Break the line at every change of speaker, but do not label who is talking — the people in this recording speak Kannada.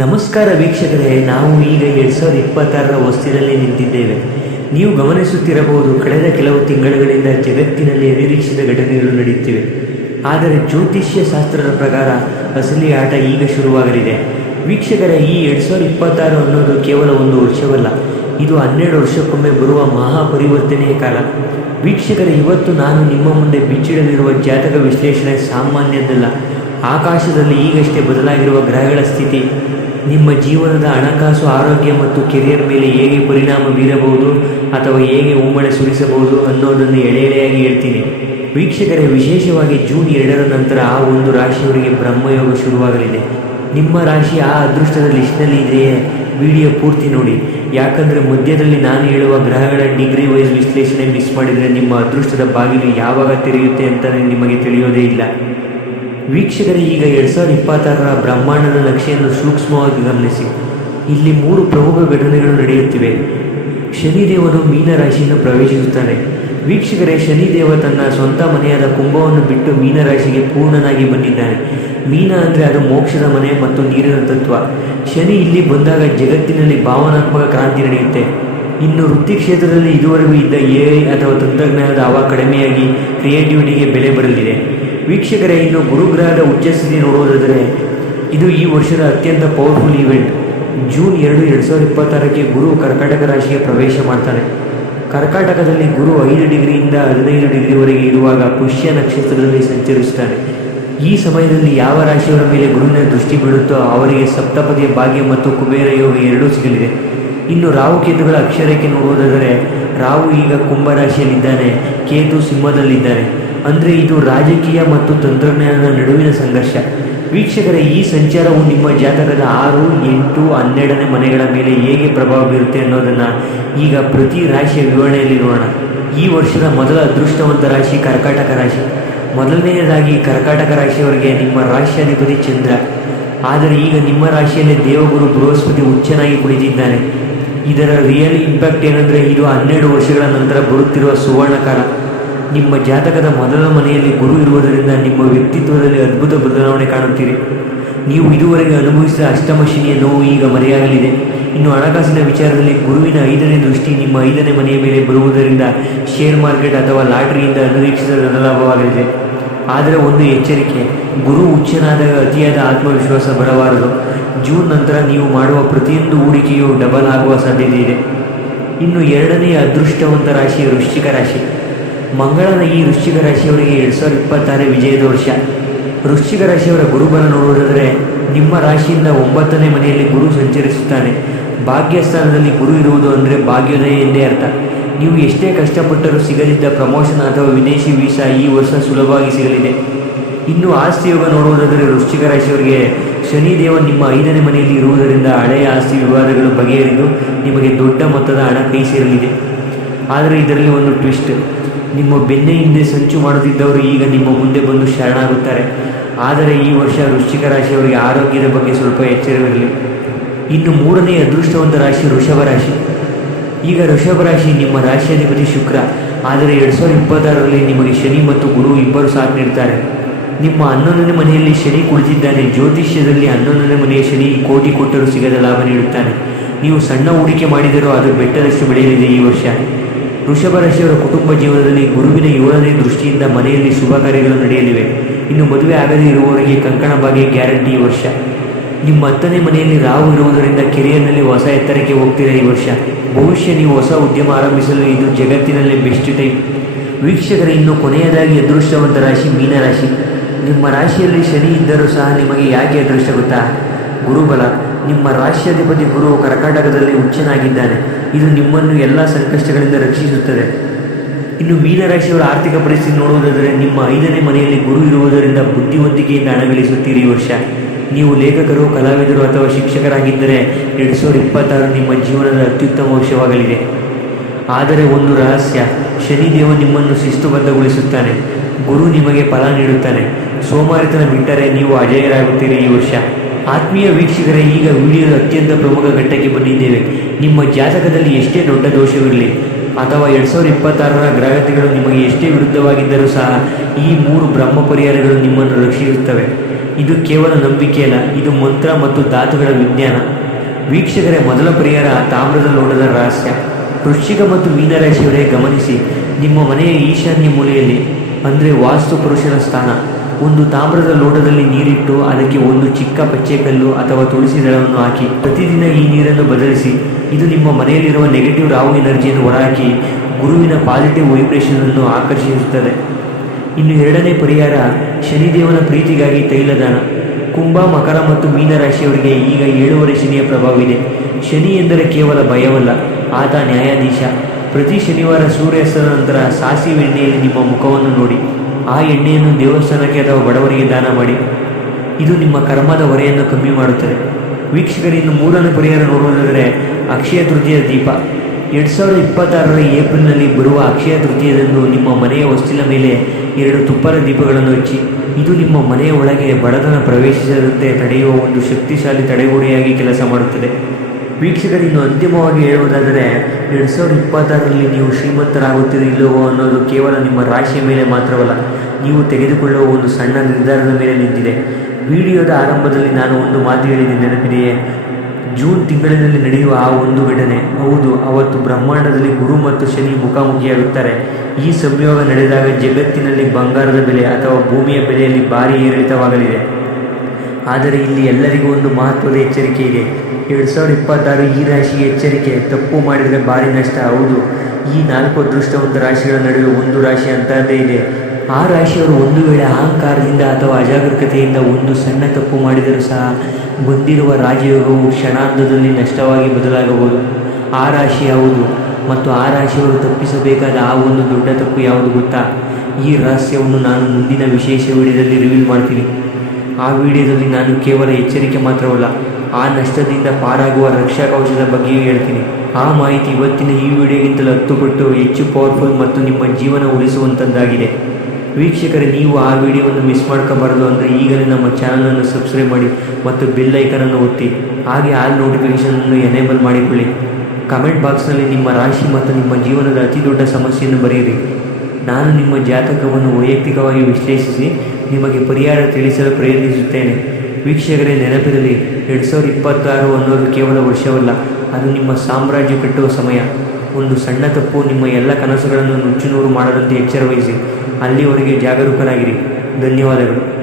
ನಮಸ್ಕಾರ ವೀಕ್ಷಕರೇ, ನಾವು ಈಗ ಎರಡು ಸಾವಿರದ ಇಪ್ಪತ್ತಾರರ ವಸ್ತಿನಲ್ಲಿ ನಿಂತಿದ್ದೇವೆ. ನೀವು ಗಮನಿಸುತ್ತಿರಬಹುದು, ಕಳೆದ ಕೆಲವು ತಿಂಗಳುಗಳಿಂದ ಜಗತ್ತಿನಲ್ಲಿ ಅನಿರೀಕ್ಷಿತ ಘಟನೆಗಳು ನಡೆಯುತ್ತಿವೆ. ಆದರೆ ಜ್ಯೋತಿಷ್ಯ ಶಾಸ್ತ್ರದ ಪ್ರಕಾರ ಅಸಲಿ ಆಟ ಈಗ ಶುರುವಾಗಲಿದೆ. ವೀಕ್ಷಕರೇ, ಈ ಎರಡು ಸಾವಿರದ ಇಪ್ಪತ್ತಾರು ಅನ್ನೋದು ಕೇವಲ ಒಂದು ವರ್ಷವಲ್ಲ, ಇದು ಹನ್ನೆರಡು ವರ್ಷಕ್ಕೊಮ್ಮೆ ಬರುವ ಮಹಾ ಪರಿವರ್ತನೆಯ ಕಾಲ. ವೀಕ್ಷಕರ, ಇವತ್ತು ನಾನು ನಿಮ್ಮ ಮುಂದೆ ಬಿಚ್ಚಿಡಲಿರುವ ಜಾತಕ ವಿಶ್ಲೇಷಣೆ ಸಾಮಾನ್ಯದ್ದಲ್ಲ. ಆಕಾಶದಲ್ಲಿ ಈಗಷ್ಟೇ ಬದಲಾಗಿರುವ ಗ್ರಹಗಳ ಸ್ಥಿತಿ, ನಿಮ್ಮ ಜೀವನದ ಹಣಕಾಸು, ಆರೋಗ್ಯ ಮತ್ತು ಕೆರಿಯರ್ ಮೇಲೆ ಹೇಗೆ ಪರಿಣಾಮ ಬೀರಬಹುದು ಅಥವಾ ಹೇಗೆ ಉಮ್ಮಳೆ ಸುರಿಸಬಹುದು ಅನ್ನೋದನ್ನು ಎಳೆ ಎಳೆಯಾಗಿ ಹೇಳ್ತೀನಿ. ವೀಕ್ಷಕರೇ, ವಿಶೇಷವಾಗಿ ಜೂನ್ ಎರಡರ ನಂತರ ಆ ಒಂದು ರಾಶಿಯವರಿಗೆ ಬ್ರಹ್ಮಯೋಗ ಶುರುವಾಗಲಿದೆ. ನಿಮ್ಮ ರಾಶಿ ಆ ಅದೃಷ್ಟದ ಲಿಸ್ಟ್ನಲ್ಲಿ ಇದೆಯೇ? ವಿಡಿಯೋ ಪೂರ್ತಿ ನೋಡಿ. ಯಾಕಂದರೆ ಮಧ್ಯದಲ್ಲಿ ನಾನು ಹೇಳುವ ಗ್ರಹಗಳ ಡಿಗ್ರಿ ವೈಸ್ ವಿಶ್ಲೇಷಣೆ ಮಿಸ್ ಮಾಡಿದರೆ ನಿಮ್ಮ ಅದೃಷ್ಟದ ಬಾಗಿಲು ಯಾವಾಗ ತೆರೆಯುತ್ತೆ ಅಂತ ನಿಮಗೆ ತಿಳಿಯೋದೇ ಇಲ್ಲ. ವೀಕ್ಷಕರೇ, ಈಗ ಎರಡು ಸಾವಿರದ ಇಪ್ಪತ್ತಾರರ ಬ್ರಹ್ಮಾಂಡದ ನಕ್ಷೆಯನ್ನು ಸೂಕ್ಷ್ಮವಾಗಿ ಗಮನಿಸಿ. ಇಲ್ಲಿ ಮೂರು ಪ್ರಮುಖ ಘಟನೆಗಳು ನಡೆಯುತ್ತಿವೆ. ಶನಿದೇವನು ಮೀನರಾಶಿಯನ್ನು ಪ್ರವೇಶಿಸುತ್ತಾನೆ. ವೀಕ್ಷಕರೇ, ಶನಿದೇವ ತನ್ನ ಸ್ವಂತ ಮನೆಯಾದ ಕುಂಭವನ್ನು ಬಿಟ್ಟು ಮೀನರಾಶಿಗೆ ಪೂರ್ಣನಾಗಿ ಬಂದಿದ್ದಾನೆ. ಮೀನ ಅಂದರೆ ಅದು ಮೋಕ್ಷದ ಮನೆ ಮತ್ತು ನೀರಿನ ತತ್ವ. ಶನಿ ಇಲ್ಲಿ ಬಂದಾಗ ಜಗತ್ತಿನಲ್ಲಿ ಭಾವನಾತ್ಮಕ ಕ್ರಾಂತಿ ನಡೆಯುತ್ತೆ. ಇನ್ನು ವೃತ್ತಿ ಕ್ಷೇತ್ರದಲ್ಲಿ ಇದುವರೆಗೂ ಇದ್ದ ಎ ಅಥವಾ ತಂತ್ರಜ್ಞಾನದ ಅವ ಕಡಿಮೆಯಾಗಿ ಕ್ರಿಯೇಟಿವಿಟಿಗೆ ಬೆಲೆ ಬರಲಿದೆ. ವೀಕ್ಷಕರೇ, ಇನ್ನು ಗುರುಗ್ರಹದ ಉಚ್ಚಸ್ಥಿತಿ ನೋಡುವುದಾದರೆ, ಇದು ಈ ವರ್ಷದ ಅತ್ಯಂತ ಪವರ್ಫುಲ್ ಈವೆಂಟ್ ಜೂನ್ ಎರಡು ಎರಡು ಸಾವಿರದ ಇಪ್ಪತ್ತಾರಕ್ಕೆ ಗುರು ಕರ್ಕಾಟಕ ರಾಶಿಗೆ ಪ್ರವೇಶ ಮಾಡ್ತಾರೆ. ಕರ್ಕಾಟಕದಲ್ಲಿ ಗುರು ಐದು ಡಿಗ್ರಿಯಿಂದ ಹದಿನೈದು ಡಿಗ್ರಿವರೆಗೆ ಇರುವಾಗ ಪುಷ್ಯ ನಕ್ಷತ್ರದಲ್ಲಿ ಸಂಚರಿಸುತ್ತಾರೆ. ಈ ಸಮಯದಲ್ಲಿ ಯಾವ ರಾಶಿಯವರ ಮೇಲೆ ಗುರುವಿನ ದೃಷ್ಟಿ ಬೀಳುತ್ತೋ ಅವರಿಗೆ ಸಪ್ತಪದಿಯ ಭಾಗ್ಯ ಮತ್ತು ಕುಬೇರ ಯೋಗ ಎರಡೂ ಸಿಗಲಿದೆ. ಇನ್ನು ರಾಹು ಕೇತುಗಳ ಅಕ್ಷರಕ್ಕೆ ನೋಡುವುದಾದರೆ, ರಾಹು ಈಗ ಕುಂಭರಾಶಿಯಲ್ಲಿದ್ದಾನೆ ಕೇತು ಸಿಂಹದಲ್ಲಿದ್ದಾನೆ ಅಂದರೆ ಇದು ರಾಜಕೀಯ ಮತ್ತು ತಂತ್ರಜ್ಞಾನದ ನಡುವಿನ ಸಂಘರ್ಷ. ವೀಕ್ಷಕರ, ಈ ಸಂಚಾರವು ನಿಮ್ಮ ಜಾತಕದ ಆರು, ಎಂಟು, ಹನ್ನೆರಡನೇ ಮನೆಗಳ ಮೇಲೆ ಹೇಗೆ ಪ್ರಭಾವ ಬೀರುತ್ತೆ ಅನ್ನೋದನ್ನು ಈಗ ಪ್ರತಿ ರಾಶಿಯ ವಿವರಣೆಯಲ್ಲಿ ನೋಡೋಣ. ಈ ವರ್ಷದ ಮೊದಲ ಅದೃಷ್ಟವಂತ ರಾಶಿ ಕರ್ಕಾಟಕ ರಾಶಿ. ಮೊದಲನೆಯದಾಗಿ ಕರ್ಕಾಟಕ ರಾಶಿಯವರಿಗೆ ನಿಮ್ಮ ರಾಶಿಯಾಧಿಪತಿ ಚಂದ್ರ. ಆದರೆ ಈಗ ನಿಮ್ಮ ರಾಶಿಯಲ್ಲಿ ದೇವಗುರು ಬೃಹಸ್ಪತಿ ಉಚ್ಚನಾಗಿ ಕುಳಿತಿದ್ದಾನೆ ಇದರ ರಿಯಲ್ ಇಂಪ್ಯಾಕ್ಟ್ ಏನಂದರೆ ಇದು ಹನ್ನೆರಡು ವರ್ಷಗಳ ನಂತರ ಬರುತ್ತಿರುವ ಸುವರ್ಣ ಕಾಲ ನಿಮ್ಮ ಜಾತಕದ ಮೊದಲ ಮನೆಯಲ್ಲಿ ಗುರು ಇರುವುದರಿಂದ ನಿಮ್ಮ ವ್ಯಕ್ತಿತ್ವದಲ್ಲಿ ಅದ್ಭುತ ಬದಲಾವಣೆ ಕಾಣುತ್ತೀರಿ ನೀವು ಇದುವರೆಗೆ ಅನುಭವಿಸಿದ ಅಷ್ಟಮ ಶನಿಯ ನೋವು ಈಗ ಮರೆಯಾಗಲಿದೆ. ಇನ್ನು ಹಣಕಾಸಿನ ವಿಚಾರದಲ್ಲಿ ಗುರುವಿನ ಐದನೇ ದೃಷ್ಟಿ ನಿಮ್ಮ ಐದನೇ ಮನೆಯ ಮೇಲೆ ಬರುವುದರಿಂದ ಶೇರ್ ಮಾರ್ಕೆಟ್ ಅಥವಾ ಲಾಟರಿಯಿಂದ ಅನಿರೀಕ್ಷಿತ ಧನಲಾಭವಾಗಲಿದೆ ಆದರೆ ಒಂದು ಎಚ್ಚರಿಕೆ, ಗುರು ಉಚ್ಚನಾದಾಗ ಅತಿಯಾದ ಆತ್ಮವಿಶ್ವಾಸ ಬರಬಾರದು. ಜೂನ್ ನಂತರ ನೀವು ಮಾಡುವ ಪ್ರತಿಯೊಂದು ಹೂಡಿಕೆಯು ಡಬಲ್ ಆಗುವ ಸಾಧ್ಯತೆ ಇದೆ ಇನ್ನು ಎರಡನೆಯ ಅದೃಷ್ಟವಂತ ರಾಶಿ ವೃಶ್ಚಿಕ ರಾಶಿ. ಮಂಗಳನ ಈ ವೃಶ್ಚಿಕ ರಾಶಿಯವರಿಗೆ ಎರಡು ಸಾವಿರದ ಇಪ್ಪತ್ತಾರು ವಿಜಯದ ವರ್ಷ. ವೃಶ್ಚಿಕ ರಾಶಿಯವರ ಗುರುಬಲ ನೋಡುವುದಾದರೆ ನಿಮ್ಮ ರಾಶಿಯಿಂದ ಒಂಬತ್ತನೇ ಮನೆಯಲ್ಲಿ ಗುರು ಸಂಚರಿಸುತ್ತಾನೆ ಭಾಗ್ಯಸ್ಥಾನದಲ್ಲಿ ಗುರು ಇರುವುದು ಅಂದರೆ ಭಾಗ್ಯೋದಯ ಎಂದೇ ಅರ್ಥ. ನೀವು ಎಷ್ಟೇ ಕಷ್ಟಪಟ್ಟರೂ ಸಿಗದಿದ್ದ ಪ್ರಮೋಷನ್ ಅಥವಾ ವಿದೇಶಿ ವೀಸಾ ಈ ವರ್ಷ ಸುಲಭವಾಗಿ ಸಿಗಲಿದೆ. ಇನ್ನು ಆಸ್ತಿ ಯೋಗ ನೋಡುವುದಾದರೆ ವೃಶ್ಚಿಕ ರಾಶಿಯವರಿಗೆ ಶನಿದೇವ ನಿಮ್ಮ ಐದನೇ ಮನೆಯಲ್ಲಿ ಇರುವುದರಿಂದ ಹಳೆಯ ಆಸ್ತಿ ವಿವಾದಗಳು ಬಗೆಹರಿದು ನಿಮಗೆ ದೊಡ್ಡ ಮೊತ್ತದ ಹಣ ಕೈ ಸೇರಲಿದೆ. ಆದರೆ ಇದರಲ್ಲಿ ಒಂದು ಟ್ವಿಸ್ಟ್. ನಿಮ್ಮ ಬೆನ್ನ ಹಿಂದೆ ಸಂಚು ಮಾಡುತ್ತಿದ್ದವರು ಈಗ ನಿಮ್ಮ ಮುಂದೆ ಬಂದು ಶರಣಾಗುತ್ತಾರೆ. ಆದರೆ ಈ ವರ್ಷ ವೃಶ್ಚಿಕ ರಾಶಿಯವರಿಗೆ ಆರೋಗ್ಯದ ಬಗ್ಗೆ ಸ್ವಲ್ಪ ಎಚ್ಚರವಿರಲಿ. ಇನ್ನು ಮೂರನೇ ಅದೃಷ್ಟವಂತ ರಾಶಿ ವೃಷಭ ರಾಶಿ. ಈಗ ವೃಷಭ ರಾಶಿ ನಿಮ್ಮ ರಾಶಿಯಾಧಿಪತಿ ಶುಕ್ರ. ಆದರೆ ಎರಡು ಸಾವಿರದ ಇಪ್ಪತ್ತಾರರಲ್ಲಿ ನಿಮಗೆ ಶನಿ ಮತ್ತು ಗುರು ಇಬ್ಬರು ಸಾಥ್ ನೀಡುತ್ತಾರೆ ನಿಮ್ಮ ಹನ್ನೊಂದನೇ ಮನೆಯಲ್ಲಿ ಶನಿ ಕುಳಿತಿದ್ದಾನೆ. ಜ್ಯೋತಿಷ್ಯದಲ್ಲಿ ಹನ್ನೊಂದನೇ ಮನೆಯ ಶನಿ ಕೋಟಿ ಕೊಟ್ಟರೂ ಸಿಗದ ಲಾಭ ನೀಡುತ್ತಾನೆ. ನೀವು ಸಣ್ಣ ಹೂಡಿಕೆ ಮಾಡಿದರೂ ಅದು ಬೆಟ್ಟದಷ್ಟು ಬೆಳೆಯಲಿದೆ ಈ ವರ್ಷ. ವೃಷಭ ರಾಶಿಯವರ ಕುಟುಂಬ ಜೀವನದಲ್ಲಿ ಗುರುವಿನ ಏಳನೇ ದೃಷ್ಟಿಯಿಂದ ಮನೆಯಲ್ಲಿ ಶುಭ ಕಾರ್ಯಗಳು ನಡೆಯಲಿವೆ. ಇನ್ನು ಮದುವೆ ಆಗದೇ ಇರುವವರಿಗೆ ಕಂಕಣ ಭಾಗ್ಯ ಗ್ಯಾರಂಟಿ ಈ ವರ್ಷ. ನಿಮ್ಮ ಹತ್ತನೇ ಮನೆಯಲ್ಲಿ ರಾಹು ಇರುವುದರಿಂದ ಕೆರಿಯರ್ನಲ್ಲಿ ಹೊಸ ಎತ್ತರಕ್ಕೆ ಹೋಗ್ತೀರಾ ಈ ವರ್ಷ? ಭವಿಷ್ಯ ನೀವು ಹೊಸ ಉದ್ಯಮ ಆರಂಭಿಸಲು ಇದು ಜಗತ್ತಿನಲ್ಲೇ ಬೆಸ್ಟ್ ಟೈಮ್. ವೀಕ್ಷಕರ ಇನ್ನು ಕೊನೆಯದಾಗಿ ಅದೃಷ್ಟವಂತ ರಾಶಿ ಮೀನರಾಶಿ ನಿಮ್ಮ ರಾಶಿಯಲ್ಲಿ ಶನಿ ಇದ್ದರೂ ಸಹ ನಿಮಗೆ ಯಾಕೆ ಅದೃಷ್ಟ ಗೊತ್ತಾ? ಗುರುಬಲ. ನಿಮ್ಮ ರಾಶಿಯಾಧಿಪತಿ ಗುರು ಕರ್ಕಾಟಕದಲ್ಲಿ ಉಚ್ಚನಾಗಿದ್ದಾನೆ ಇದು ನಿಮ್ಮನ್ನು ಎಲ್ಲ ಸಂಕಷ್ಟಗಳಿಂದ ರಕ್ಷಿಸುತ್ತದೆ. ಇನ್ನು ಮೀನರಾಶಿಯವರ ಆರ್ಥಿಕ ಪರಿಸ್ಥಿತಿ ನೋಡುವುದಾದರೆ ನಿಮ್ಮ ಐದನೇ ಮನೆಯಲ್ಲಿ ಗುರು ಇರುವುದರಿಂದ ಬುದ್ಧಿವಂತಿಕೆಯಿಂದ ಹಣ ಗಳಿಸುತ್ತೀರಿ ಈ ವರ್ಷ. ನೀವು ಲೇಖಕರು, ಕಲಾವಿದರು ಅಥವಾ ಶಿಕ್ಷಕರಾಗಿದ್ದರೆ ಎರಡು ಸಾವಿರದ ಇಪ್ಪತ್ತಾರು ನಿಮ್ಮ ಜೀವನದ ಅತ್ಯುತ್ತಮ ವರ್ಷವಾಗಲಿದೆ. ಆದರೆ ಒಂದು ರಹಸ್ಯ, ಶನಿದೇವ ನಿಮ್ಮನ್ನು ಶಿಸ್ತುಬದ್ಧಗೊಳಿಸುತ್ತಾನೆ. ಗುರು ನಿಮಗೆ ಫಲ ನೀಡುತ್ತಾನೆ. ಸೋಮಾರಿತನ ಬಿಟ್ಟರೆ ನೀವು ಅಜಯರಾಗುತ್ತೀರಿ ಈ ವರ್ಷ. ಆತ್ಮೀಯ ವೀಕ್ಷಕರೇ, ಈಗ ವಿಡಿಯೋದ ಅತ್ಯಂತ ಪ್ರಮುಖ ಘಟ್ಟಕ್ಕೆ ಬಂದಿದ್ದೇವೆ. ನಿಮ್ಮ ಜಾತಕದಲ್ಲಿ ಎಷ್ಟೇ ದೊಡ್ಡ ದೋಷವಿರಲಿ, ಅಥವಾ ಎರಡು ಸಾವಿರದ ಇಪ್ಪತ್ತಾರರ ಗ್ರಹತೆಗಳು ನಿಮಗೆ ಎಷ್ಟೇ ವಿರುದ್ಧವಾಗಿದ್ದರೂ ಸಹ, ಈ ಮೂರು ಬ್ರಹ್ಮ ಪರಿಹಾರಗಳು ನಿಮ್ಮನ್ನು ರಕ್ಷಿಸುತ್ತವೆ. ಇದು ಕೇವಲ ನಂಬಿಕೆಯಲ್ಲ ಇದು ಮಂತ್ರ ಮತ್ತು ಧಾತುಗಳ ವಿಜ್ಞಾನ. ವೀಕ್ಷಕರೇ, ಮೊದಲ ಪರಿಹಾರ ತಾಮ್ರದ ಲೋಟದ ರಹಸ್ಯ. ವೃಶ್ಚಿಕ ಮತ್ತು ಮೀನರಾಶಿಯವರೇ ಗಮನಿಸಿ, ನಿಮ್ಮ ಮನೆಯ ಈಶಾನ್ಯ ಮೂಲೆಯಲ್ಲಿ, ಅಂದರೆ ವಾಸ್ತು ಪುರುಷನ ಸ್ಥಾನ. ಒಂದು ತಾಮ್ರದ ಲೋಟದಲ್ಲಿ ನೀರಿಟ್ಟು ಅದಕ್ಕೆ ಒಂದು ಚಿಕ್ಕ ಪಚ್ಚೆ ಕಲ್ಲು ಅಥವಾ ತುಳಸಿ ದಳವನ್ನು ಹಾಕಿ ಪ್ರತಿದಿನ ಈ ನೀರನ್ನು ಬದಲಿಸಿ, ಇದು ನಿಮ್ಮ ಮನೆಯಲ್ಲಿರುವ ನೆಗೆಟಿವ್ ರಾವು ಎನರ್ಜಿಯನ್ನು ಹೊರಹಾಕಿ ಗುರುವಿನ ಪಾಸಿಟಿವ್ ವೈಬ್ರೇಷನ್ ಅನ್ನು ಆಕರ್ಷಿಸುತ್ತದೆ. ಇನ್ನು ಎರಡನೇ ಪರಿಹಾರ, ಶನಿದೇವನ ಪ್ರೀತಿಗಾಗಿ ತೈಲದಾನ. ಕುಂಭ, ಮಕರ ಮತ್ತು ಮೀನರಾಶಿಯವರಿಗೆ ಈಗ ಏಳುವರೆ ಶನಿಯ ಇದೆ ಶನಿ ಎಂದರೆ ಕೇವಲ ಭಯವಲ್ಲ, ಆತ ನ್ಯಾಯಾಧೀಶ. ಪ್ರತಿ ಶನಿವಾರ ಸೂರ್ಯಾಸ್ತದ ನಂತರ ಸಾಸಿವೆ ಎಣ್ಣೆಯಲ್ಲಿ ನಿಮ್ಮ ಮುಖವನ್ನು ನೋಡಿ. ಆ ಎಣ್ಣೆಯನ್ನು ದೇವಸ್ಥಾನಕ್ಕೆ ಅಥವಾ ಬಡವರಿಗೆ ದಾನ ಮಾಡಿ. ಇದು ನಿಮ್ಮ ಕರ್ಮದ ಹೊರೆಯನ್ನು ಕಮ್ಮಿ ಮಾಡುತ್ತದೆ. ವೀಕ್ಷಕರು, ಇನ್ನು ಮೂರನೇ ಪರಿಹಾರ ನೋಡುವುದಾದರೆ ಅಕ್ಷಯ ತೃತೀಯ ದೀಪ. ಎರಡು ಸಾವಿರದ ಇಪ್ಪತ್ತಾರರ ಏಪ್ರಿಲ್ನಲ್ಲಿ ಬರುವ ಅಕ್ಷಯ ತೃತೀಯದಂದು ನಿಮ್ಮ ಮನೆಯ ಹೊಸ್ತಿಲ ಮೇಲೆ ಎರಡು ತುಪ್ಪದ ದೀಪಗಳನ್ನು ಹಚ್ಚಿ. ಇದು ನಿಮ್ಮ ಮನೆಯ ಒಳಗೆ ಬಡತನ ಪ್ರವೇಶಿಸದಂತೆ ತಡೆಯುವ ಒಂದು ಶಕ್ತಿಶಾಲಿ ತಡೆಗೋಡೆಯಾಗಿ ಕೆಲಸ ಮಾಡುತ್ತದೆ. ವೀಕ್ಷಕರು, ಇನ್ನು ಅಂತಿಮವಾಗಿ ಹೇಳುವುದಾದರೆ ಎರಡು ಸಾವಿರದ ಇಪ್ಪತ್ತಾರರಲ್ಲಿ ನೀವು ಶ್ರೀಮಂತರಾಗುತ್ತೀರಿ ಇಲ್ಲವೋ ಅನ್ನೋದು ಕೇವಲ ನಿಮ್ಮ ರಾಶಿಯ ಮೇಲೆ ಮಾತ್ರವಲ್ಲ, ನೀವು ತೆಗೆದುಕೊಳ್ಳುವ ಒಂದು ಸಣ್ಣ ನಿರ್ಧಾರದ ಮೇಲೆ ನಿಂತಿದೆ. ವಿಡಿಯೋದ ಆರಂಭದಲ್ಲಿ ನಾನು ಒಂದು ಮಾತು ಹೇಳಿದೆ ನೆನಪಿದೆಯೇ? ಜೂನ್ ತಿಂಗಳಿನಲ್ಲಿ ನಡೆಯುವ ಆ ಒಂದು ಘಟನೆ, ಹೌದು, ಅವತ್ತು ಬ್ರಹ್ಮಾಂಡದಲ್ಲಿ ಗುರು ಮತ್ತು ಶನಿ ಮುಖಾಮುಖಿಯಾಗುತ್ತಾರೆ. ಈ ಸಂಯೋಗ ನಡೆದಾಗ ಜಗತ್ತಿನಲ್ಲಿ ಬಂಗಾರದ ಬೆಲೆ ಅಥವಾ ಭೂಮಿಯ ಬೆಲೆಯಲ್ಲಿ ಭಾರಿ ಏರಿಳಿತವಾಗಲಿದೆ. ಆದರೆ ಇಲ್ಲಿ ಎಲ್ಲರಿಗೂ ಒಂದು ಮಹತ್ವದ ಎಚ್ಚರಿಕೆ ಇದೆ. ಎರಡು ಸಾವಿರದ ಇಪ್ಪತ್ತಾರು ಈ ರಾಶಿ ಎಚ್ಚರಿಕೆ, ತಪ್ಪು ಮಾಡಿದರೆ ಭಾರಿ ನಷ್ಟ. ಹೌದು, ಈ ನಾಲ್ಕು ಅದೃಷ್ಟವಂತ ರಾಶಿಗಳ ನಡುವೆ ಒಂದು ರಾಶಿ ಅಂತಹದ್ದೇ ಇದೆ. ಆ ರಾಶಿಯವರು ಒಂದು ವೇಳೆ ಅಹಂಕಾರದಿಂದ ಅಥವಾ ಅಜಾಗರೂಕತೆಯಿಂದ ಒಂದು ಸಣ್ಣ ತಪ್ಪು ಮಾಡಿದರೂ ಸಹ ಬಂದಿರುವ ರಾಜಯೋಗವು ಕ್ಷಣಾರ್ಧದಲ್ಲಿ ನಷ್ಟವಾಗಿ ಬದಲಾಗಬಹುದು. ಆ ರಾಶಿ ಯಾವುದು ಮತ್ತು ಆ ರಾಶಿಯವರು ತಪ್ಪಿಸಬೇಕಾದ ಆ ಒಂದು ದೊಡ್ಡ ತಪ್ಪು ಯಾವುದು ಗೊತ್ತಾ? ಈ ರಹಸ್ಯವನ್ನು ನಾನು ಮುಂದಿನ ವಿಶೇಷ ವಿಡಿಯೋದಲ್ಲಿ ರಿವೀಲ್ ಮಾಡ್ತೀನಿ. ಆ ವಿಡಿಯೋದಲ್ಲಿ ನಾನು ಕೇವಲ ಎಚ್ಚರಿಕೆ ಮಾತ್ರವಲ್ಲ, ಆ ನಷ್ಟದಿಂದ ಪಾರಾಗುವ ರಕ್ಷಾ ಕವಚದ ಬಗ್ಗೆಯೂ ಹೇಳ್ತೀನಿ. ಆ ಮಾಹಿತಿ ಇವತ್ತಿನ ಈ ವಿಡಿಯೋಗಿಂತಲೂ ಹತ್ತು ಪಟ್ಟು ಹೆಚ್ಚು ಪವರ್ಫುಲ್ ಮತ್ತು ನಿಮ್ಮ ಜೀವನ ಉಳಿಸುವಂಥದ್ದಾಗಿದೆ ವೀಕ್ಷಕರೇ, ನೀವು ಆ ವಿಡಿಯೋವನ್ನು ಮಿಸ್ ಮಾಡ್ಕೋಬಾರದು ಅಂದರೆ ಈಗಲೇ ನಮ್ಮ ಚಾನಲನ್ನು ಸಬ್ಸ್ಕ್ರೈಬ್ ಮಾಡಿ ಮತ್ತು ಬೆಲ್ ಐಕನನ್ನು ಒತ್ತಿ, ಹಾಗೆ ಆ ನೋಟಿಫಿಕೇಷನನ್ನು ಎನೇಬಲ್ ಮಾಡಿಕೊಳ್ಳಿ. ಕಮೆಂಟ್ ಬಾಕ್ಸ್ನಲ್ಲಿ ನಿಮ್ಮ ರಾಶಿ ಮತ್ತು ನಿಮ್ಮ ಜೀವನದ ಅತಿ ದೊಡ್ಡ ಸಮಸ್ಯೆಯನ್ನು ಬರೆಯಿರಿ. ನಾನು ನಿಮ್ಮ ಜಾತಕವನ್ನು ವೈಯಕ್ತಿಕವಾಗಿ ವಿಶ್ಲೇಷಿಸಿ ನಿಮಗೆ ಪರಿಹಾರ ತಿಳಿಸಲು ಪ್ರಯತ್ನಿಸುತ್ತೇನೆ. ವೀಕ್ಷಕರೇ, ನೆನಪಿರಲಿ, ಎರಡು ಸಾವಿರದ ಇಪ್ಪತ್ತಾರು ಅನ್ನೋದು ಕೇವಲ ವರ್ಷವಲ್ಲ, ಅದು ನಿಮ್ಮ ಸಾಮ್ರಾಜ್ಯ ಕಟ್ಟುವ ಸಮಯ. ಒಂದು ಸಣ್ಣ ತಪ್ಪು ನಿಮ್ಮ ಎಲ್ಲ ಕನಸುಗಳನ್ನು ನುಚ್ಚುನೂರು ಮಾಡದಂತೆ ಎಚ್ಚರವಹಿಸಿ, ಅಲ್ಲಿವರೆಗೆ ಜಾಗರೂಕರಾಗಿರಿ. ಧನ್ಯವಾದಗಳು.